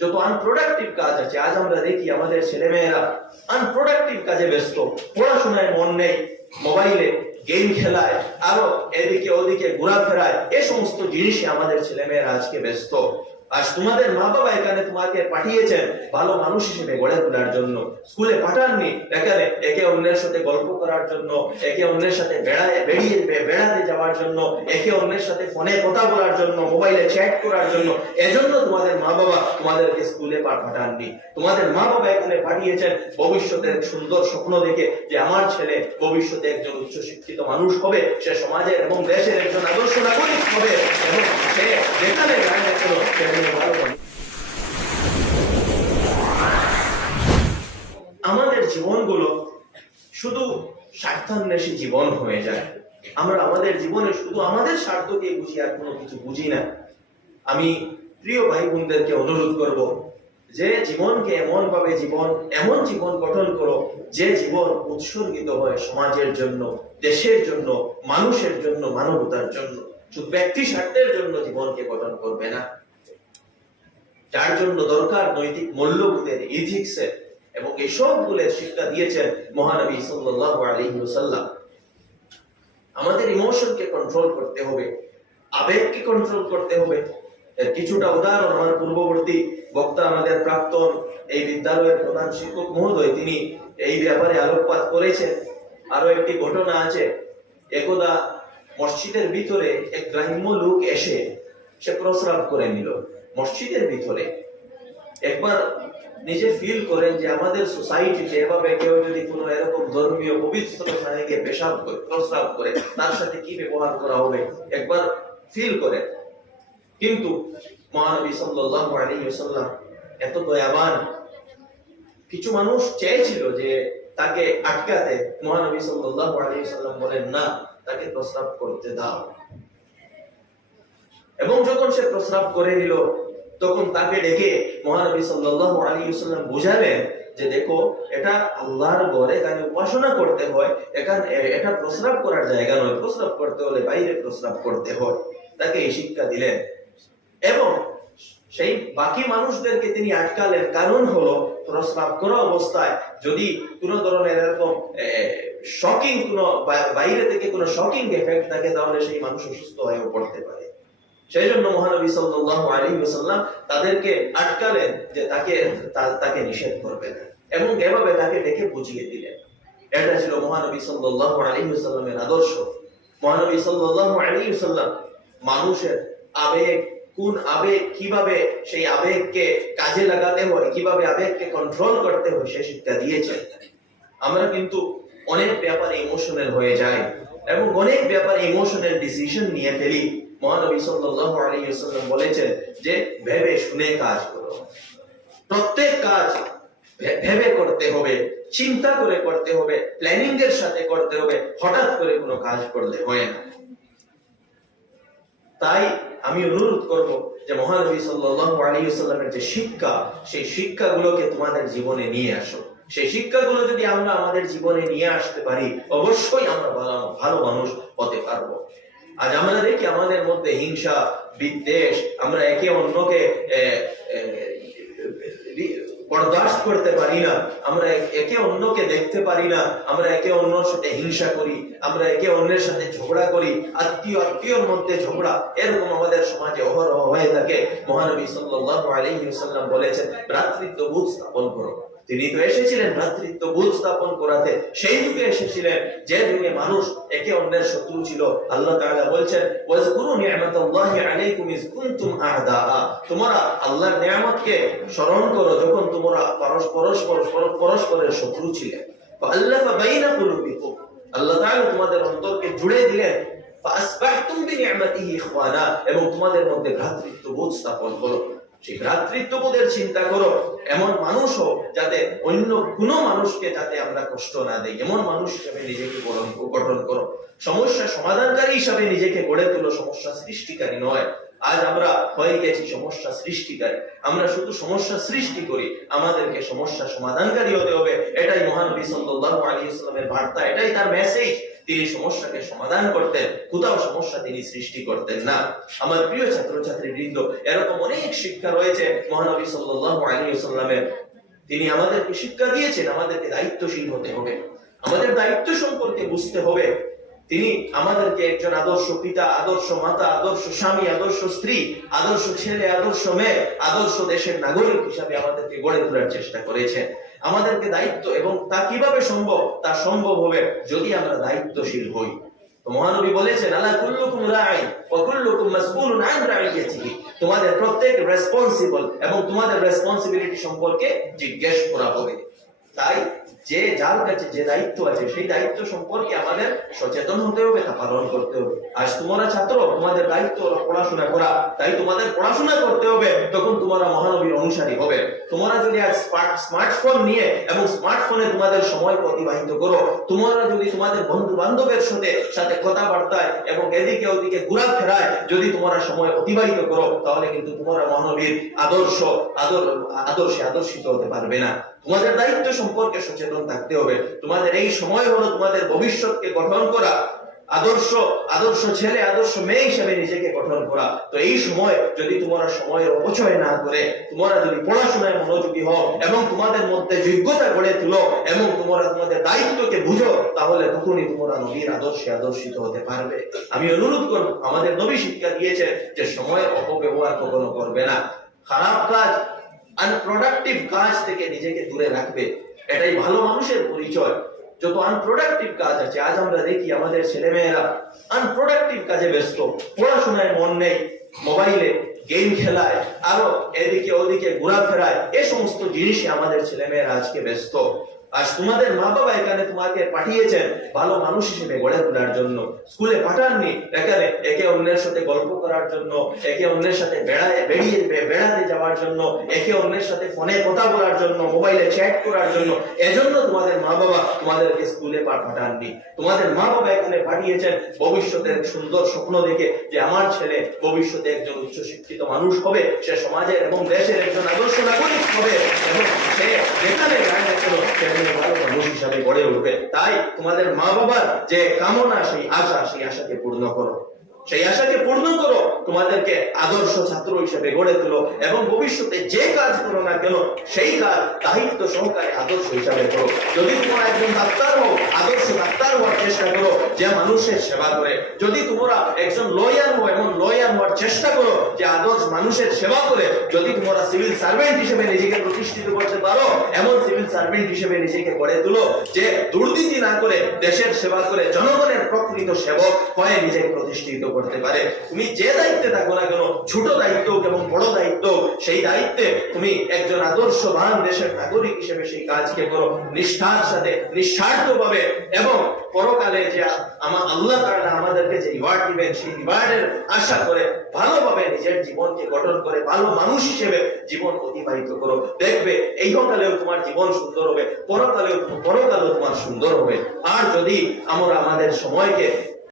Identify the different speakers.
Speaker 1: যত আনপ্রোডাক্টিভ কাজ আছে, আজ আমরা দেখি আমাদের ছেলেমেয়েরা আনপ্রোডাক্টিভ কাজে ব্যস্ত। পড়াশোনায় মন নেই, মোবাইলে গেম খেলায়, আরও এদিকে ওদিকে ঘোরাফেরায়, এ সমস্ত জিনিসে আমাদের ছেলেমেয়েরা আজকে ব্যস্ত। আজ তোমাদের মা বাবা এখানে তোমাকে পাঠিয়েছেন ভালো মানুষ হিসেবে গড়ে তোলার জন্য। স্কুলে পাঠাননি, এখানে একে অন্যের সাথে গল্প করার জন্য, একে অন্যের সাথে বেড়ায় বেরিয়ে বেড়াতে যাওয়ার জন্য, একে অন্যের সাথে ফোনে কথা বলার জন্য, মোবাইলে চ্যাট করার জন্য। এজন্য তোমাদের মা বাবা তোমাদেরকে স্কুলে পাঠাননি। তোমাদের মা বাবা এখানে পাঠিয়েছেন ভবিষ্যতের সুন্দর স্বপ্ন দেখে যে আমার ছেলে ভবিষ্যতে একজন উচ্চ শিক্ষিত মানুষ হবে, সে সমাজের এবং দেশের একজন আদর্শ নাগরিক হবে। এবং সে যেখানে। আমাদের জীবনগুলো শুধু স্বার্থান্বেষী জীবন হয়ে যায়। আমরা আমাদের জীবনে শুধু আমাদের স্বার্থকে বুঝি আর কোনো কিছু বুঝি না। আমি প্রিয় ভাই বোনদেরকে অনুরোধ করব, যে জীবনকে এমন ভাবে জীবন, এমন জীবন গঠন করো, যে জীবন উৎসর্গিত হয় সমাজের জন্য, দেশের জন্য, মানুষের জন্য, মানবতার জন্য। শুধু ব্যক্তি স্বার্থের জন্য জীবনকে গঠন করবে না। যার জন্য দরকার নৈতিক মূল্যবোধের ইথিক্সের এবং এই সবগুলোর শিক্ষা দিয়েছেন মহানবী সাল্লাল্লাহু আলাইহি ওয়াসাল্লাম। আমাদের ইমোশনকে কন্ট্রোল করতে হবে, আবেগকে কন্ট্রোল করতে হবে। এর কিছুটা উদাহরণ আমার পূর্ববর্তী বক্তা আমাদের প্রাক্তন এই বিদ্যালয়ের প্রধান শিক্ষক মহোদয়, তিনি এই ব্যাপারে আলোকপাত করেছেন। আরও একটি ঘটনা আছে, একদা মসজিদের ভিতরে এক গ্রাম্য লোক এসে সে প্রস্রাব করে নিল। মসজিদের ভিতরে একবার নিজে ফিল করেন যে আমাদের সোসাইটিতে এভাবে কেউ যদি কোনো এরকম ধর্মীয় পবিত্র স্থানে পেশাব করে, প্রস্রাব করে, তার সাথে কি ব্যবহার করা হবে? একবার ফিল করেন। কিন্তু মহানবী সাল্লাল্লাহু আলাইহি ওয়াসাল্লাম এত দয়াবান। কিছু মানুষ চেয়েছিল যে তাকে আটকাতে। মহানবী সাল্লাল্লাহু আলাইহি ওয়াসাল্লাম বলেন, না, তাকে প্রস্রাব করতে দাও। এবং যখন সে প্রস্রাব করে নিল তখন তাকে ডেকে মহানবী সাল্লাল্লাহু আলাইহি ওয়াসাল্লাম বুঝালেন যে দেখো, এটা আল্লাহর ঘরে এখানে উপাসনা করতে হয়, এখানে এটা প্রস্রাব করার জায়গা নয়, প্রস্রাব করতে হলে বাইরে প্রস্রাব করতে হয়। তাকে এই শিক্ষা দিলেন। এবং সেই বাকি মানুষদেরকে তিনি আটকালেন। কারণ হলো, প্রস্রাব করা অবস্থায় যদি কোন ধরনের এরকম শকিং কোন বাইরে থেকে কোনো শকিং এফেক্ট থাকে, তাহলে সেই মানুষ অসুস্থ হয়েও পড়তে পারে। সেই জন্য মহানবী সাল্লাল্লাহু আলাইহি ওয়াসাল্লাম তাদেরকে আটকালেন যে তাকে তাকে নিষেধ করবেন এবং এভাবে তাকে ডেকে বুঝিয়ে দিলেন। এটা ছিল মহানবী সাল্লাল্লাহু আলাইহি ওয়াসাল্লামের আদর্শ। মহানবী সাল্লাল্লাহু আলাইহি ওয়াসাল্লাম মানুষের আবেগ, কোন আবেগ, কীভাবে সেই আবেগকে কাজে লাগাতে হয়, কীভাবে আবেগকে কন্ট্রোল করতে হয়, সে শিক্ষা দিয়েছেন। আমরা কিন্তু অনেক ব্যাপারে ইমোশনাল হয়ে যাই এবং অনেক ব্যাপারে ইমোশনাল ডিসিশন নিয়ে ফেলি। মহানবী সাল্লাল্লাহু আলাইহি ওয়াসাল্লাম বলেছেন যে, ভেবে শুনে কাজ করো। প্রত্যেক কাজ ভেবে করতে হবে, চিন্তা করে করতে হবে প্ল্যানিং এর সাথে করতে হবে, হঠাৎ করে কোনো কাজ করলে হয় না। তাই আমি অনুরোধ করব যে মহানবী সাল্লাল্লাহু আলাইহি ওয়াসাল্লামের যে শিক্ষা, সেই শিক্ষাগুলোকে তোমাদের জীবনে নিয়ে আসো। সেই শিক্ষাগুলো যদি আমরা আমাদের জীবনে নিয়ে আসতে পারি, অবশ্যই আমরা ভালো ভালো মানুষ হতে পারব। আজ আমরা দেখি আমাদের মধ্যে হিংসা, বিদ্বেষ, আমরা একে অন্যকে বরদাস্ত করতে পারি না। আমরা একে অন্যকে দেখতে পারি না। আমরা একে অন্যের সাথে হিংসা করি। আমরা একে অন্যের সাথে ঝগড়া করি। আত্মীয় আত্মীয়র মধ্যে ঝগড়া, এরকম আমাদের সমাজে অহরহ হয়ে থাকে। মহানবী সাল্লাল্লাহু আলাইহি ওয়াসাল্লাম বলেছেন ভ্রাতৃত্ববোধ স্থাপন করো। তিনি তো এসেছিলেন ভ্রাতৃত্ববোধ স্থাপন করাতে। সেই যুগে এসেছিলেন যে যুগে মানুষ একে অন্যের শত্রু ছিল। আল্লাহ তাআলা বলছেন, ওয়াজকুরু আলাইকুম ইজ কুনতুম তোমরা আল্লাহর নিয়ামতকে স্মরণ করো যখন তোমরা পরস্পর পরস্পর পরস্পরের শত্রু ছিলে। আল্লাহ তাআলা তোমাদের অন্তরকে জুড়ে দিলেন। এবং তোমাদের মধ্যে ভ্রাতৃত্ববোধ স্থাপন করো। সেই ভ্রাতৃত্ববোধের চিন্তা করো। এমন মানুষ যাতে অন্য কোনো মানুষকে যাতে আমরা কষ্ট না দেই। এমন মানুষ হিসাবে নিজেকে গঠন করো। সমস্যা সমাধানকারী হিসাবে নিজেকে গড়ে তোলো, সমস্যা সৃষ্টিকারী নয়। আজ আমরা হয়ে গেছি সমস্যা সৃষ্টিকারী। আমরা শুধু সমস্যা সৃষ্টি করি, আমাদেরকে সমস্যা সমাধানকারী হতে হবে। এটাই মহানবী সাল্লাল্লাহু আলাইহি ওয়াসাল্লামের বার্তা, এটাই তার মেসেজ তিনি সমস্যাকে সমাধান করতেন, কোথাও সমস্যা তিনি সৃষ্টি করতেন না। আমার প্রিয় ছাত্রছাত্রী বৃন্দ এরকম অনেক শিক্ষা রয়েছে মহানবী সাল্লাল্লাহু আলাইহি ওয়াসাল্লামের। তিনি আমাদেরকে শিক্ষা দিয়েছেন, আমাদেরকে দায়িত্বশীল হতে হবে। আমাদের দায়িত্ব সম্পর্কে বুঝতে হবে। তিনি আমাদেরকে একজন আদর্শ পিতা, আদর্শ মাতা, আদর্শ স্বামী, আদর্শ স্ত্রী, আদর্শ ছেলে, আদর্শ মেয়ে, আদর্শ দেশের নাগরিক হিসাবে আমাদেরকে গড়ে তোলার চেষ্টা করেছেন। আমাদেরকে দায়িত্ব এবং তা কীভাবে সম্ভব, তা সম্ভব হবে যদি আমরা দায়িত্বশীল হই। মহানবী বলেছেন, আলা কুল্লুকুম রাই ওয়া কুল্লুকুম মাসউলুন আন রাইয়াতিহি। তোমাদের প্রত্যেক রেসপন্সিবল এবং তোমাদের রেসপন্সিবিলিটি সম্পর্কে জিজ্ঞেস করা হবে। তাই যে যার কাছে যে দায়িত্ব আছে, সেই দায়িত্ব সম্পর্কে আমাদের সচেতন হতে হবে, তা পালন করতে হবে। আজ তোমরা ছাত্র, তোমাদের দায়িত্ব পড়াশোনা করা। তাই তোমাদের পড়াশোনা করতে হবে, তখন তোমরা মহানবীর অনুসারী হবে। তোমরা যদি আজ স্মার্টফোন নিয়ে এবং স্মার্টফোনে তোমাদের সময় অতিবাহিত করো, তোমরা যদি তোমাদের বন্ধু বান্ধবের সাথে সাথে কথাবার্তায় এবং এদিকে ওদিকে ঘুরা ফেরায় যদি তোমরা সময় অতিবাহিত করো, তাহলে কিন্তু তোমরা মহানবীর আদর্শ, আদর, আদর্শে আদর্শিত হতে পারবে না। তোমাদের দায়িত্ব সম্পর্কে সচেতন থাকতে হবে। তোমাদের এই সময় হলো তোমাদের ভবিষ্যৎকে গঠন করা। আদর্শ আদর্শ ছেলে, আদর্শ মেয়ে হিসেবে নিজেকে গঠন করা। তো এই সময় যদি তোমরা সময়ের অপচয় না করে, তোমরা যদি পড়াশোনায় মনোযোগী হও এবং তোমাদের মধ্যে যোগ্যতা গড়ে তুলো এবং তোমরা তোমাদের দায়িত্বকে বুঝো, তাহলে তখনই তোমরা নবীর আদর্শে আদর্শিত হতে পারবে। আমি অনুরোধ করব, আমাদের নবী শিক্ষা দিয়েছে যে সময়ের অপব্যবহার কখনো করবে না। খারাপ কাজ আনপ্রোডাক্টিভ কাজ থেকে নিজেকে দূরে রাখবে। এটাই ভালো মানুষের পরিচয়। যত আনপ্রোডাক্টিভ কাজ আছে, আজ আমরা দেখি আমাদের ছেলেমেয়েরা আনপ্রোডাক্টিভ কাজে ব্যস্ত। পড়াশোনায় মন নেই, মোবাইলে গেম খেলায়, আরও এদিকে ওদিকে ঘোরাফেরায়, এ সমস্ত জিনিসে আমাদের ছেলেমেয়েরা আজকে ব্যস্ত। আজ তোমাদের মা বাবা এখানে তোমাকে পাঠিয়েছেন ভালো মানুষ হিসেবে গড়ে তোলার জন্য। স্কুলে পাঠাননি এখানে একে অন্যের সাথে গল্প করার জন্য, একে অন্যের সাথে বেড়ায় বেরিয়ে বেড়াতে যাওয়ার জন্য, একে অন্যের সাথে ফোনে কথা বলার জন্য, মোবাইলে চ্যাট করার জন্য, এজন্য তোমাদের মা বাবা তোমাদেরকে স্কুলে পাঠাননি। তোমাদের মা বাবা এখানে পাঠিয়েছেন ভবিষ্যতের সুন্দর স্বপ্ন দেখে যে আমার ছেলে ভবিষ্যতে একজন উচ্চ শিক্ষিত মানুষ হবে, সে সমাজের এবং দেশের একজন আদর্শ নাগরিক হবে, এবং সে যেখানে যায় না কেন ভালো মানুষ হিসাবে গড়ে উঠবে। তাই তোমাদের মা বাবার যে কামনা, সেই আশা, সেই আশাকে পূর্ণ করো। সেই আশাকে পূর্ণ করো, তোমাদেরকে আদর্শ ছাত্র হিসেবে গড়ে তোলো এবং ভবিষ্যতে যে কাজ করো না কেন, সেই কাজ দায়িত্ব সহকারে আদর্শ হিসাবে করো। যদি তোমরা একজন ডাক্তার হও, আদর্শ ডাক্তার হওয়ার চেষ্টা যে মানুষের সেবা করে। যদি তোমরা একজন লয়ার হও, এমন লয়ার হওয়ার চেষ্টা করো যে আদর্শ মানুষের সেবা করে, যদি তোমরা সিভিল সার্ভেন্ট হিসেবে নিজেকে প্রতিষ্ঠিত করতে পারো, এমন সিভিল সার্ভেন্ট হিসেবে নিজেকে গড়ে তুলো যে দুর্নীতি না করে দেশের সেবা করে, জনগণের প্রকৃত সেবক হয়ে নিজেকে প্রতিষ্ঠিত করতে পারে। তুমি যে দায়িত্বে থাকো না কেন, ছোট দায়িত্ব এবং বড় দায়িত্ব সেই দায়িত্বে তুমি একজন আদর্শবান দেশের নাগরিক হিসেবে সেই কাজকে করো, নিষ্ঠার সাথে নিঃস্বার্থ ভাবে এবং পরকালে যে আমার আল্লাহ তারা আমাদেরকে যে রিওয়ার্ড দিবেন, সেই রিওয়ার্ডের আশা করে ভালোভাবে নিজের জীবনকে গঠন করে ভালো মানুষ হিসেবে জীবন অতিবাহিত করো। দেখবে, এই কালেও তোমার জীবন সুন্দর হবে, পরকালেও পরকালেও তোমার সুন্দর হবে। আর যদি আমরা আমাদের সময়কে